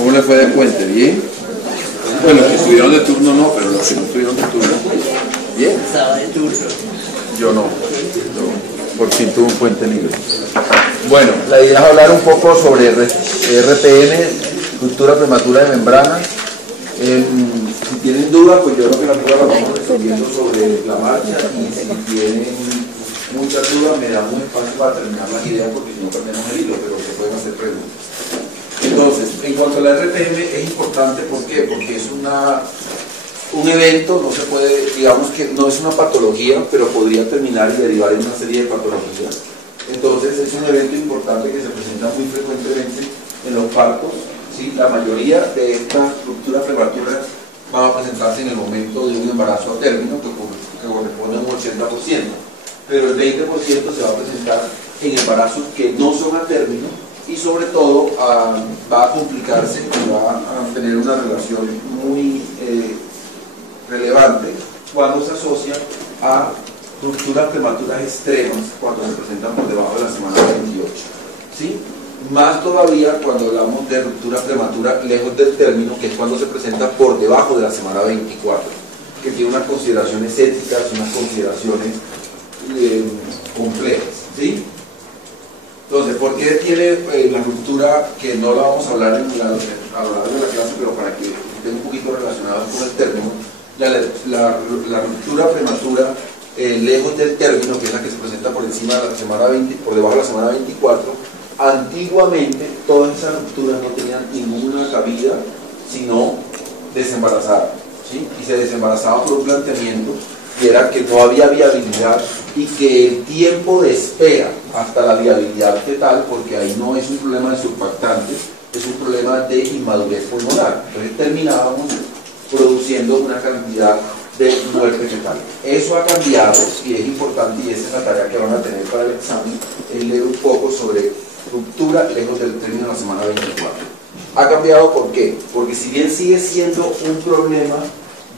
¿Cómo le fue de puente? ¿Bien? Bueno, los que estuvieron de turno no, pero los que no estuvieron de turno, ¿bien? Estaba de turno. Yo no. Yo por fin tuve un puente libre. Bueno, la idea es hablar un poco sobre RPM, ruptura prematura de membranas. Si tienen dudas, pues yo creo que la duda la vamos resolviendo sobre la marcha, y si tienen muchas dudas me dan un espacio para terminar las ideas, porque si no perdemos el hilo, pero se pueden hacer preguntas. Entonces, en cuanto a la RPM es importante, ¿por qué? Porque es un evento, no se puede, digamos que no es una patología, pero podría terminar y derivar en una serie de patologías. Entonces es un evento importante que se presenta muy frecuentemente en los partos. ¿Sí? La mayoría de estas rupturas prematuras van a presentarse en el momento de un embarazo a término, que corresponde a un 80%, pero el 20% se va a presentar en embarazos que no son a término, y sobre todo va a complicarse y va a tener una relación muy relevante cuando se asocia a rupturas prematuras extremas, cuando se presentan por debajo de la semana 28. ¿Sí? Más todavía cuando hablamos de ruptura prematura lejos del término, que es cuando se presenta por debajo de la semana 24, que tiene unas consideraciones éticas, unas consideraciones complejas. ¿Sí? Entonces, ¿por qué tiene la ruptura, que no la vamos a hablar a lo largo de la clase, pero para que esté un poquito relacionada con el término? La ruptura prematura lejos del término, que es la que se presenta por encima de la semana 20, por debajo de la semana 24, antiguamente todas esas rupturas no tenían ninguna cabida sino desembarazar, ¿sí? Y se desembarazaba por un planteamiento, y era que no había viabilidad, y que el tiempo de espera hasta la viabilidad fetal, porque ahí no es un problema de surfactantes, es un problema de inmadurez pulmonar. Entonces terminábamos produciendo una cantidad de muerte fetal. Eso ha cambiado, y es importante, y esa es la tarea que van a tener para el examen, es leer un poco sobre ruptura lejos del término de la semana 24. Ha cambiado, ¿por qué? Porque si bien sigue siendo un problema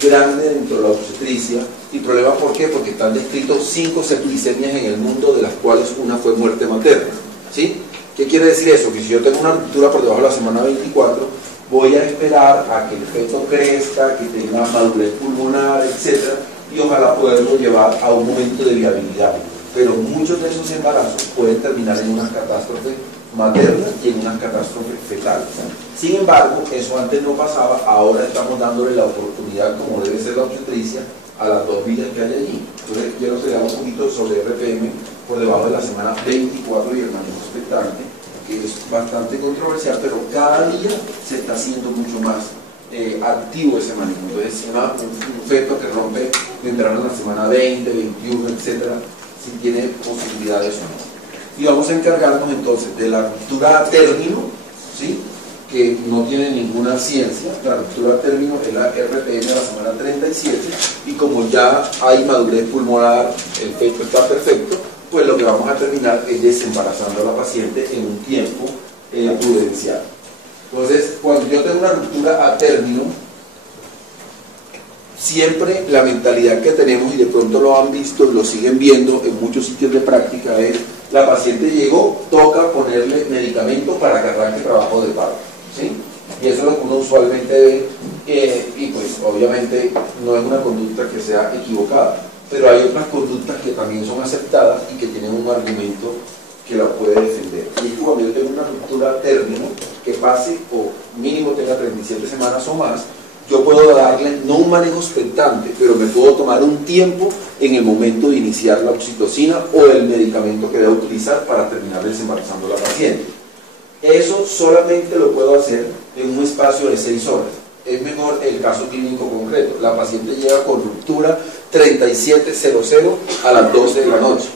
grande dentro de la obstetricia, y problema ¿por qué? Porque están descritos 5 septicemias en el mundo, de las cuales una fue muerte materna. ¿Sí? ¿Qué quiere decir eso? Que si yo tengo una ruptura por debajo de la semana 24, voy a esperar a que el feto crezca, que tenga madurez pulmonar, etc., y ojalá poderlo llevar a un momento de viabilidad. Pero muchos de esos embarazos pueden terminar en una catástrofe materna y en una catástrofe fetal. Sin embargo, eso antes no pasaba, ahora estamos dándole la oportunidad, como debe ser la obstetricia, a las dos vidas que hay allí. Entonces quiero que veamos un poquito sobre RPM por debajo de la semana 24 y el manejo expectante, que es bastante controversial, pero cada día se está haciendo mucho más activo ese manejo. Entonces, un feto que rompe membrana en la semana 20, 21, etcétera, si tiene posibilidades o no. Y vamos a encargarnos entonces de la ruptura a término, ¿sí? Que no tiene ninguna ciencia. La ruptura a término es la RPM de la semana 37, y como ya hay madurez pulmonar, el feto está perfecto, pues lo que vamos a terminar es desembarazando a la paciente en un tiempo prudencial. Entonces, cuando yo tengo una ruptura a término, siempre la mentalidad que tenemos, y de pronto lo han visto y lo siguen viendo en muchos sitios de práctica, es: la paciente llegó, toca ponerle medicamento para que arranque trabajo de parto, ¿sí? Y eso es lo que uno usualmente ve, y pues obviamente no es una conducta que sea equivocada, pero hay otras conductas que también son aceptadas y que tienen un argumento que la puede defender. Y es que cuando yo tengo una ruptura a término, que pase o mínimo tenga 37 semanas o más, yo puedo darle no un manejo expectante, pero me puedo tomar un tiempo en el momento de iniciar la oxitocina o el medicamento que debo utilizar para terminar desembarazando a la paciente. Eso solamente lo puedo hacer en un espacio de 6 horas. Es mejor el caso clínico concreto. La paciente llega con ruptura 37:00 a las 12 de la noche.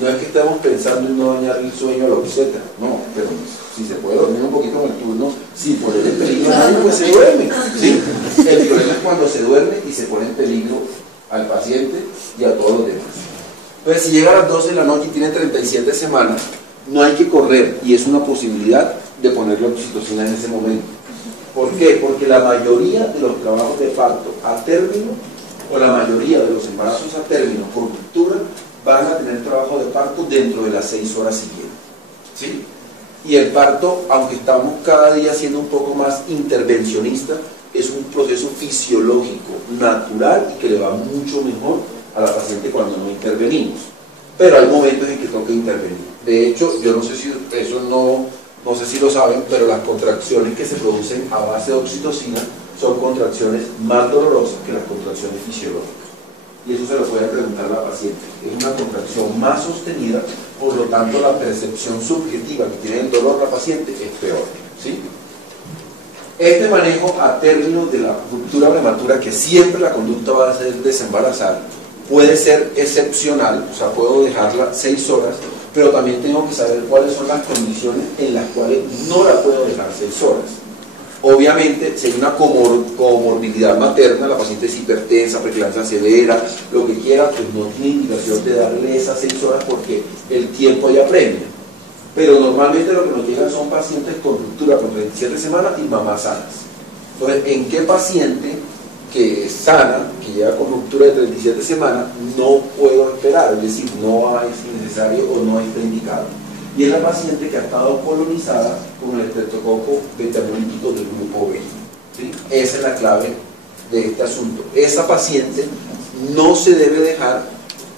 No es que estemos pensando en no dañar el sueño a la obstetra, no, pero si se puede dormir un poquito en el turno sin poner en peligro a nadie, pues se duerme, ¿sí? El problema es cuando se duerme y se pone en peligro al paciente y a todos los demás. Entonces, si llega a las 12 de la noche y tiene 37 semanas, no hay que correr, y es una posibilidad de ponerle oxitocina en ese momento. ¿Por qué? Porque la mayoría de los trabajos de parto a término, o la mayoría de los embarazos a término por ruptura, van a tener trabajo de parto dentro de las 6 horas siguientes, ¿sí? Y el parto, aunque estamos cada día siendo un poco más intervencionistas, es un proceso fisiológico, natural y que le va mucho mejor a la paciente cuando no intervenimos. Pero hay momentos en que toca intervenir. De hecho, yo no sé si eso no sé si lo saben, pero las contracciones que se producen a base de oxitocina son contracciones más dolorosas que las contracciones fisiológicas. Y eso se lo puede preguntar a la paciente. Es una contracción más sostenida, por lo tanto la percepción subjetiva que tiene el dolor la paciente es peor, ¿sí? Este manejo a términos de la ruptura prematura, que siempre la conducta va a ser desembarazar, puede ser excepcional, o sea, puedo dejarla 6 horas, pero también tengo que saber cuáles son las condiciones en las cuales no la puedo dejar 6 horas. Obviamente, si hay una comorbilidad materna, la paciente es hipertensa, preeclampsia severa, lo que quiera, pues no tiene indicación de darle esas 6 horas porque el tiempo ya apremia. Pero normalmente lo que nos llegan son pacientes con ruptura con 37 semanas y mamás sanas. Entonces, ¿en qué paciente que es sana, que llega con ruptura de 37 semanas, no puedo esperar? Es decir, no es necesario o no está indicado. Y es la paciente que ha estado colonizada con el estreptococo beta-hemolítico del grupo B, ¿sí? Esa es la clave de este asunto. Esa paciente no se debe dejar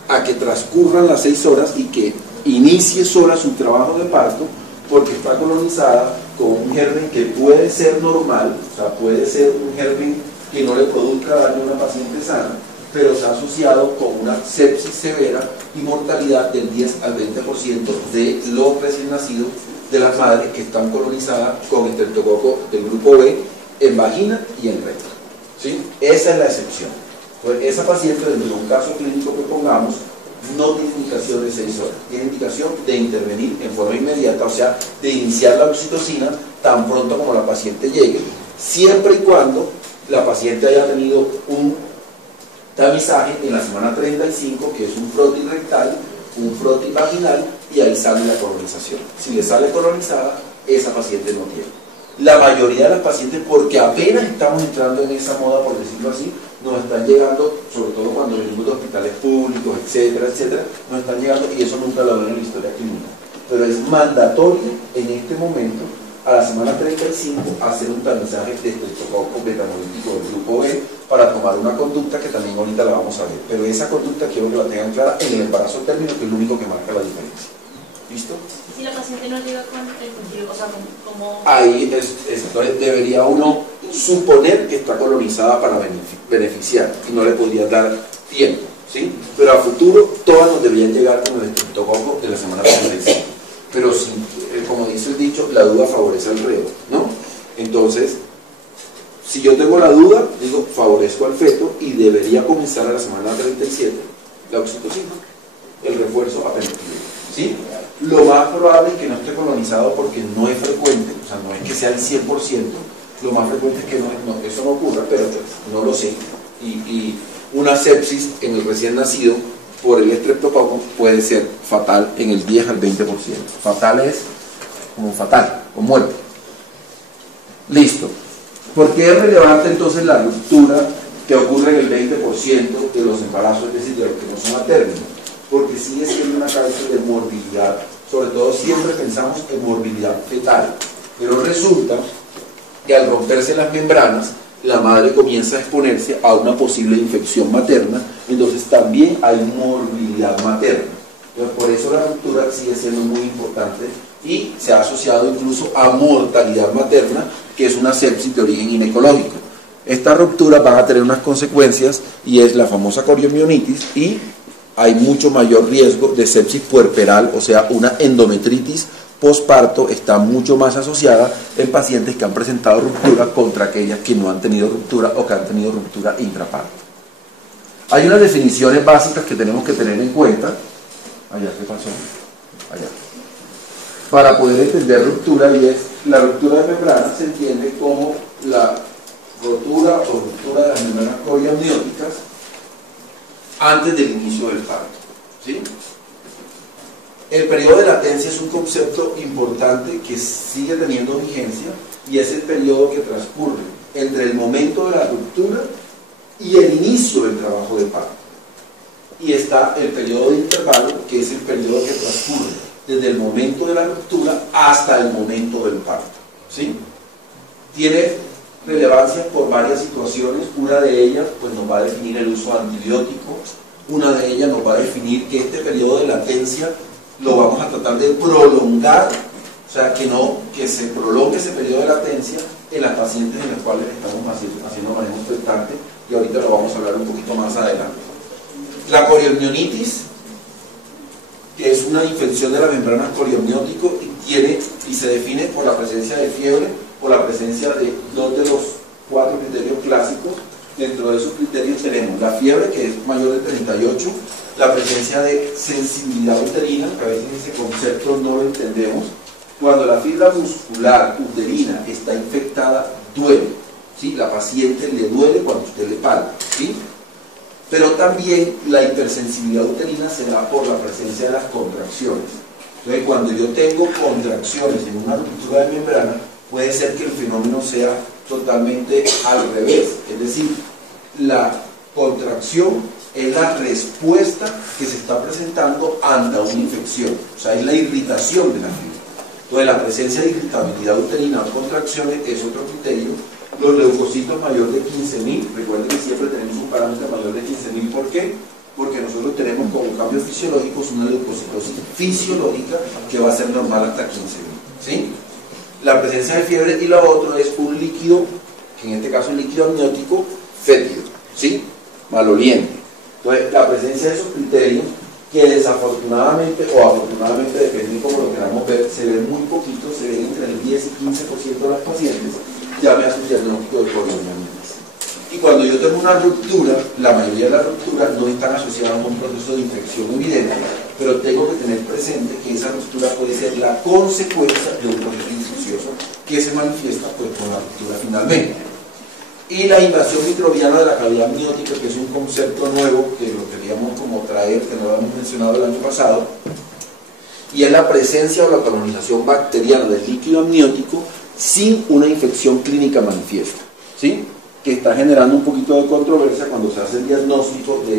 a que transcurran las 6 horas y que inicie sola su trabajo de parto, porque está colonizada con un germen que puede ser normal, o sea, puede ser un germen que no le produzca daño a una paciente sana, pero se ha asociado con una sepsis severa y mortalidad del 10 al 20% de los recién nacidos de las madres que están colonizadas con estreptococo del grupo B en vagina y en recto, ¿sí? Esa es la excepción. Pues esa paciente, dentro de un caso clínico que pongamos, no tiene indicación de 6 horas, tiene indicación de intervenir en forma inmediata, o sea, de iniciar la oxitocina tan pronto como la paciente llegue, siempre y cuando la paciente haya tenido un tamizaje en la semana 35, que es un frotis rectal, un frotis vaginal, y ahí sale la colonización. Si le sale colonizada, esa paciente no tiene. La mayoría de las pacientes, porque apenas estamos entrando en esa moda, por decirlo así, nos están llegando, sobre todo cuando venimos de hospitales públicos, etcétera, etcétera, nos están llegando, y eso nunca lo ven en la historia clínica. Pero es mandatorio en este momento, a la semana 35, hacer un tamizaje de estreptococo beta-hemolítico del grupo B para tomar una conducta que también ahorita la vamos a ver. Pero esa conducta quiero que la tengan clara en el embarazo término, que es lo único que marca la diferencia. ¿Listo? Si la paciente no llega con el cultivo, o sea, como... Ahí entonces debería uno suponer que está colonizada para beneficiar y no le podría dar tiempo, ¿sí? Pero a futuro todas nos deberían llegar con el estreptococo de la semana 35. Pero si, como dice el dicho, la duda favorece al reo, ¿no? Entonces, si yo tengo la duda, digo, favorezco al feto y debería comenzar a la semana 37 la oxitocina, el refuerzo apendictivo, ¿sí? Lo más probable es que no esté colonizado porque no es frecuente, o sea, no es que sea el 100%, lo más frecuente es que eso no ocurra, pero pues, no lo sé. Y una sepsis en el recién nacido por el estreptococo puede ser fatal en el 10 al 20%. Fatal es como fatal, con muerte. Listo. ¿Por qué es relevante entonces la ruptura que ocurre en el 20% de los embarazos, es decir, de los que no son a término? Porque sigue siendo una causa de morbilidad, sobre todo siempre pensamos en morbilidad fetal, pero resulta que al romperse las membranas, la madre comienza a exponerse a una posible infección materna, entonces también hay morbilidad materna. Entonces, por eso la ruptura sigue siendo muy importante y se ha asociado incluso a mortalidad materna, que es una sepsis de origen ginecológico. Estas rupturas van a tener unas consecuencias y es la famosa coriomionitis, y hay mucho mayor riesgo de sepsis puerperal, o sea, una endometritis posparto está mucho más asociada en pacientes que han presentado ruptura contra aquellas que no han tenido ruptura o que han tenido ruptura intraparto. Hay unas definiciones básicas que tenemos que tener en cuenta. Allá, ¿qué pasó? Allá. Para poder entender ruptura, y es la ruptura de membrana se entiende como la rotura o ruptura de las membranas coriamnióticas antes del inicio del parto, ¿sí? El periodo de latencia es un concepto importante que sigue teniendo vigencia y es el periodo que transcurre entre el momento de la ruptura y el inicio del trabajo de parto. Y está el periodo de intervalo, que es el periodo que transcurre desde el momento de la ruptura hasta el momento del parto, ¿sí? Tiene relevancia por varias situaciones. Una de ellas pues nos va a definir el uso de antibióticos, una de ellas nos va a definir que este periodo de latencia lo vamos a tratar de prolongar, o sea, que se prolongue ese periodo de latencia en las pacientes en las cuales estamos haciendo manejo expectante, y ahorita lo vamos a hablar un poquito más adelante. La coriamnionitis, que es una infección de la membrana coriamniótico y se define por la presencia de fiebre, por la presencia de dos de los 4 criterios clásicos. Dentro de esos criterios tenemos la fiebre, que es mayor de 38, la presencia de sensibilidad uterina, que a veces ese concepto no lo entendemos. Cuando la fibra muscular uterina está infectada, duele, ¿sí? La paciente le duele cuando usted le palpa, ¿sí? Pero también la hipersensibilidad uterina se da por la presencia de las contracciones. Entonces, cuando yo tengo contracciones en una ruptura de membrana, puede ser que el fenómeno sea totalmente al revés, es decir, la contracción es la respuesta que se está presentando ante una infección, o sea, es la irritación de la fibra. Entonces, la presencia de irritabilidad uterina o contracciones es otro criterio. Los leucocitos mayor de 15.000, recuerden que siempre tenemos un parámetro mayor de 15.000, ¿por qué? Porque nosotros tenemos como cambios fisiológicos una leucocitosis fisiológica que va a ser normal hasta 15.000, ¿sí? La presencia de fiebre, y lo otro es un líquido, que en este caso es líquido amniótico fétido, ¿sí? Maloliente. Entonces, la presencia de esos criterios, que desafortunadamente o afortunadamente, depende de cómo lo queramos ver, se ven muy poquito, se ven entre el 10 y 15% de las pacientes, ya me hace un diagnóstico de coriamnionitis. Y cuando yo tengo una ruptura, la mayoría de las rupturas no están asociadas a un proceso de infección evidente, pero tengo que tener presente que esa ruptura puede ser la consecuencia de un proceso infeccioso que se manifiesta pues con la ruptura finalmente. Y la invasión microbiana de la cavidad amniótica, que es un concepto nuevo que lo queríamos como traer, que no lo habíamos mencionado el año pasado, y es la presencia o la colonización bacteriana del líquido amniótico sin una infección clínica manifiesta, ¿sí? Que está generando un poquito de controversia cuando se hace el diagnóstico de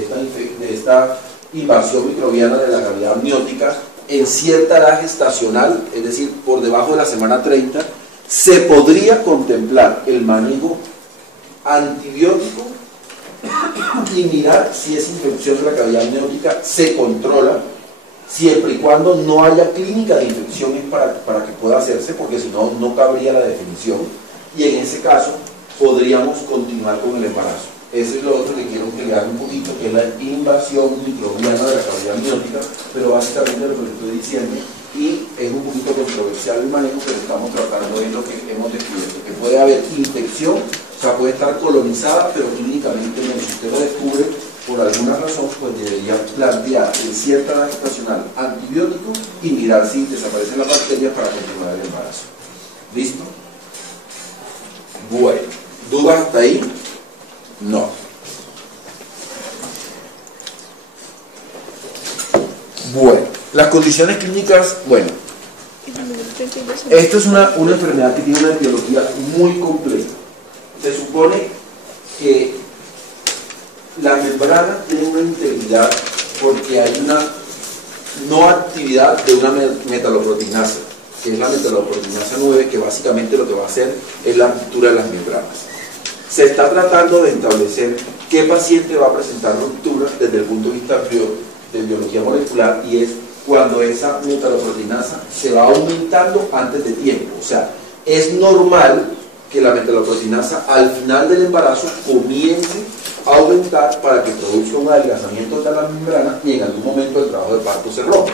esta invasión microbiana de la cavidad amniótica en cierta edad gestacional, es decir, por debajo de la semana 30, se podría contemplar el manejo antibiótico y mirar si esa infección de la cavidad amniótica se controla, siempre y cuando no haya clínica de infecciones para que pueda hacerse, porque si no, no cabría la definición, y en ese caso podríamos continuar con el embarazo. Eso es lo otro que quiero que le haga un poquito, que es la invasión microbiana de la cavidad amniótica, pero básicamente lo que le estoy diciendo, y es un poquito controversial el manejo, pero estamos tratando de lo que hemos descubierto, que puede haber infección, o sea, puede estar colonizada, pero clínicamente no. Si usted lo descubre por alguna razón, pues debería plantear en cierta edad gestacional antibiótico y mirar si desaparecen las bacterias para continuar el embarazo. ¿Listo? Bueno, ¿dudas hasta ahí? No. Bueno, las condiciones clínicas, bueno, esta es una enfermedad que tiene una etiología muy compleja. Se supone que la membrana tiene una integridad porque hay una no actividad de una metaloproteinasa, que es la metaloproteinasa 9, que básicamente lo que va a hacer es la ruptura de las membranas. Se está tratando de establecer qué paciente va a presentar ruptura desde el punto de vista de biología molecular, y es cuando esa metaloproteinasa se va aumentando antes de tiempo. O sea, es normal que la metaloproteinasa al final del embarazo comience a aumentar para que produzca un adelgazamiento de la membrana y en algún momento el trabajo de parto se rompa.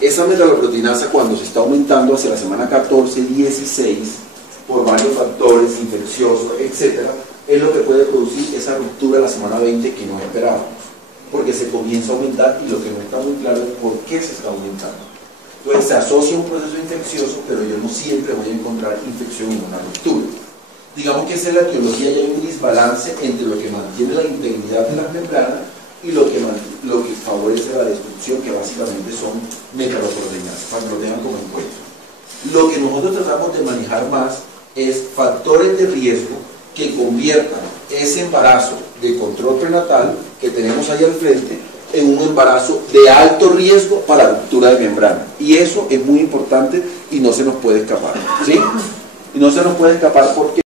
Esa metaloproteinasa, cuando se está aumentando hacia la semana 14-16, por varios factores infecciosos, etcétera, es lo que puede producir esa ruptura a la semana 20 que no esperábamos, porque se comienza a aumentar y lo que no está muy claro es por qué se está aumentando. Entonces se asocia a un proceso infeccioso, pero yo no siempre voy a encontrar infección en una ruptura. Digamos que esa es la etiología, y hay un desbalance entre lo que mantiene la integridad de las membranas y lo que favorece la destrucción, que básicamente son metaloproteinasas, para que lo tengan como en cuenta. Lo que nosotros tratamos de manejar más es factores de riesgo que conviertan ese embarazo de control prenatal que tenemos ahí al frente en un embarazo de alto riesgo para ruptura de membrana. Y eso es muy importante y no se nos puede escapar, ¿sí? Y no se nos puede escapar porque